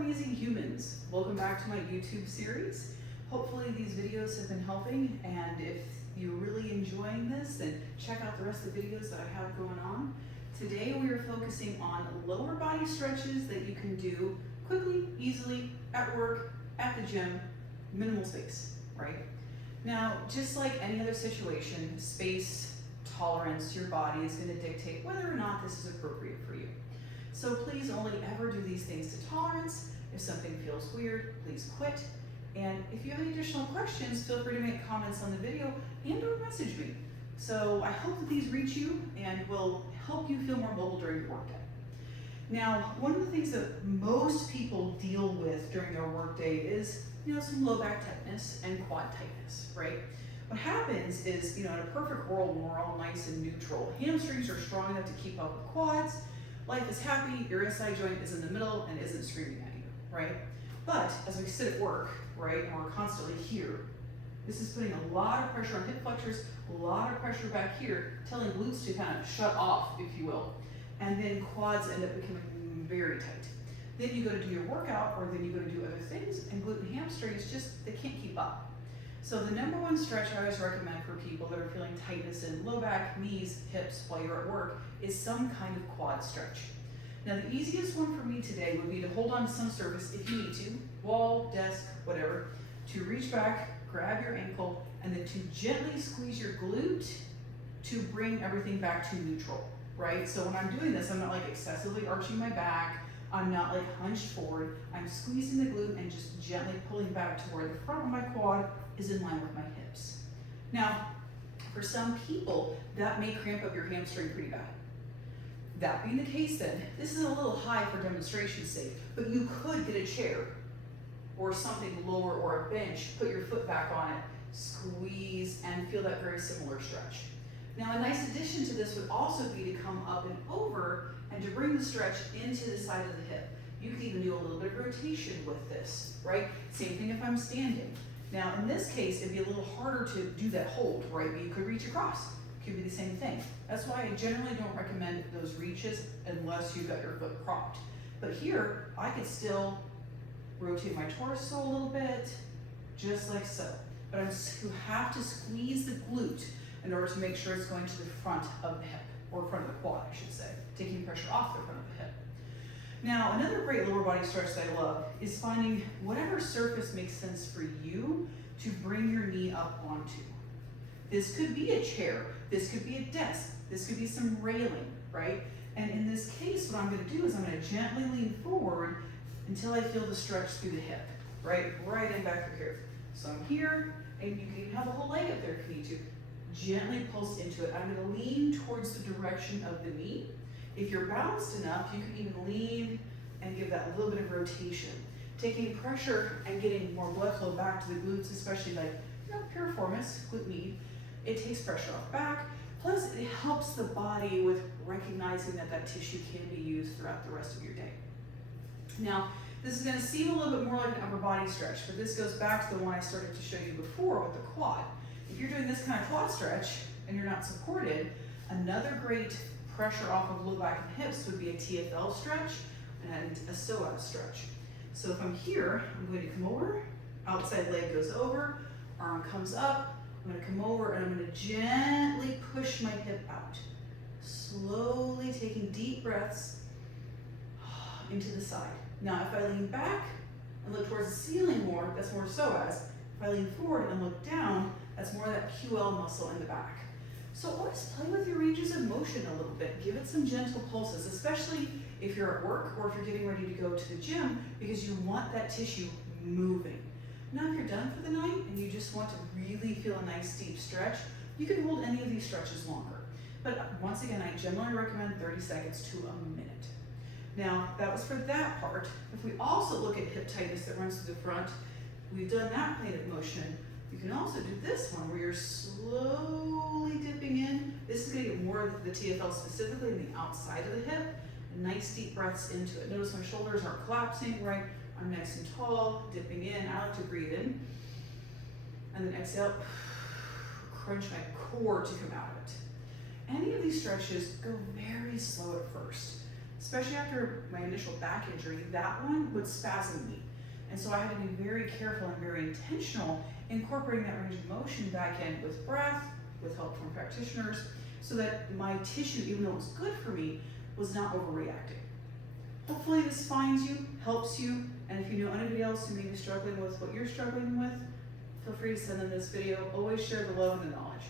amazing humans. Welcome back to my YouTube series. Hopefully these videos have been helping, and if you're really enjoying this, then check out the rest of the videos that I have going on. Today we are focusing on lower body stretches that you can do quickly, easily, at work, at the gym, minimal space, right? Now, just like any other situation, space, tolerance, your body is going to dictate whether or not this is appropriate for you. So please only ever do these things to tolerance. If something feels weird, please quit. And if you have any additional questions, feel free to make comments on the video and or message me. So I hope that these reach you and will help you feel more mobile during your workday. Now, one of the things that most people deal with during their workday is, some low back tightness and quad tightness, right? What happens is, in a perfect world when we're all nice and neutral, hamstrings are strong enough to keep up with quads, life is happy, your SI joint is in the middle and isn't screaming at you, right? But as we sit at work, right, and we're constantly here, this is putting a lot of pressure on hip flexors, a lot of pressure back here, telling glutes to kind of shut off, if you will. And then quads end up becoming very tight. Then you go to do your workout, or then you go to do other things, and glute and hamstrings they can't keep up. So the number one stretch I always recommend for people that are feeling tightness in low back, knees, hips while you're at work is some kind of quad stretch. Now the easiest one for me today would be to hold on to some surface if you need to, wall, desk, whatever, to reach back, grab your ankle, and then to gently squeeze your glute to bring everything back to neutral, right? So when I'm doing this, I'm not like excessively arching my back, I'm not like hunched forward, I'm squeezing the glute and just gently pulling back to where the front of my quad is in line with my hips. Now, for some people, that may cramp up your hamstring pretty bad. That being the case then, this is a little high for demonstration's sake, but you could get a chair or something lower or a bench, put your foot back on it, squeeze, and feel that very similar stretch. Now, a nice addition to this would also be to come up and over and to bring the stretch into the side of the hip. You could even do a little bit of rotation with this, right? Same thing if I'm standing. Now, in this case, it'd be a little harder to do that hold, right? But you could reach across. Could be the same thing. That's why I generally don't recommend those reaches unless you've got your foot cropped. But here, I could still rotate my torso a little bit, just like so. But you have to squeeze the glute in order to make sure it's going to the front of the hip, or front of the quad, I should say, taking pressure off the front of the hip. Now, another great lower body stretch that I love is finding whatever surface makes sense for you to bring your knee up onto. This could be a chair, this could be a desk, this could be some railing, right? And in this case, what I'm gonna do is I'm gonna gently lean forward until I feel the stretch through the hip, right in back through here. So I'm here, and you can even have a whole leg up there if you need to. Gently pulse into it. I'm gonna lean towards the direction of the knee. If you're balanced enough, you can even lean and give that little bit of rotation. Taking pressure and getting more blood flow back to the glutes, especially like piriformis, glute med, it takes pressure off back. Plus, it helps the body with recognizing that that tissue can be used throughout the rest of your day. Now, this is gonna seem a little bit more like an upper body stretch, but this goes back to the one I started to show you before with the quad. If you're doing this kind of quad stretch and you're not supported, another great pressure off of low back and hips would be a TFL stretch and a psoas stretch. So if I'm here, I'm going to come over, outside leg goes over, arm comes up, I'm going to come over and I'm going to gently push my hip out. Slowly taking deep breaths into the side. Now if I lean back and look towards the ceiling more, that's more psoas. If I lean forward and look down, that's more of that QL muscle in the back. So always play with your ranges of motion a little bit. Give it some gentle pulses, especially if you're at work or if you're getting ready to go to the gym, because you want that tissue moving. Now if you're done for the night and you just want to really feel a nice deep stretch, you can hold any of these stretches longer. But once again, I generally recommend 30 seconds to a minute. Now that was for that part. If we also look at hip tightness that runs through the front, we've done that plane of motion. You can also do this one where you're slowly dipping in. This is going to get more of the TFL specifically in the outside of the hip. And nice deep breaths into it. Notice my shoulders aren't collapsing, right? I'm nice and tall, dipping in. I like to breathe in. And then exhale, crunch my core to come out of it. Any of these stretches, go very slow at first. especially after my initial back injury, that one would spasm me. And so I had to be very careful and very intentional incorporating that range of motion back in with breath, with help from practitioners, so that my tissue, even though it was good for me, was not overreacting. Hopefully this finds you, helps you, and if you know anybody else who may be struggling with what you're struggling with, feel free to send them this video. Always share the love and the knowledge.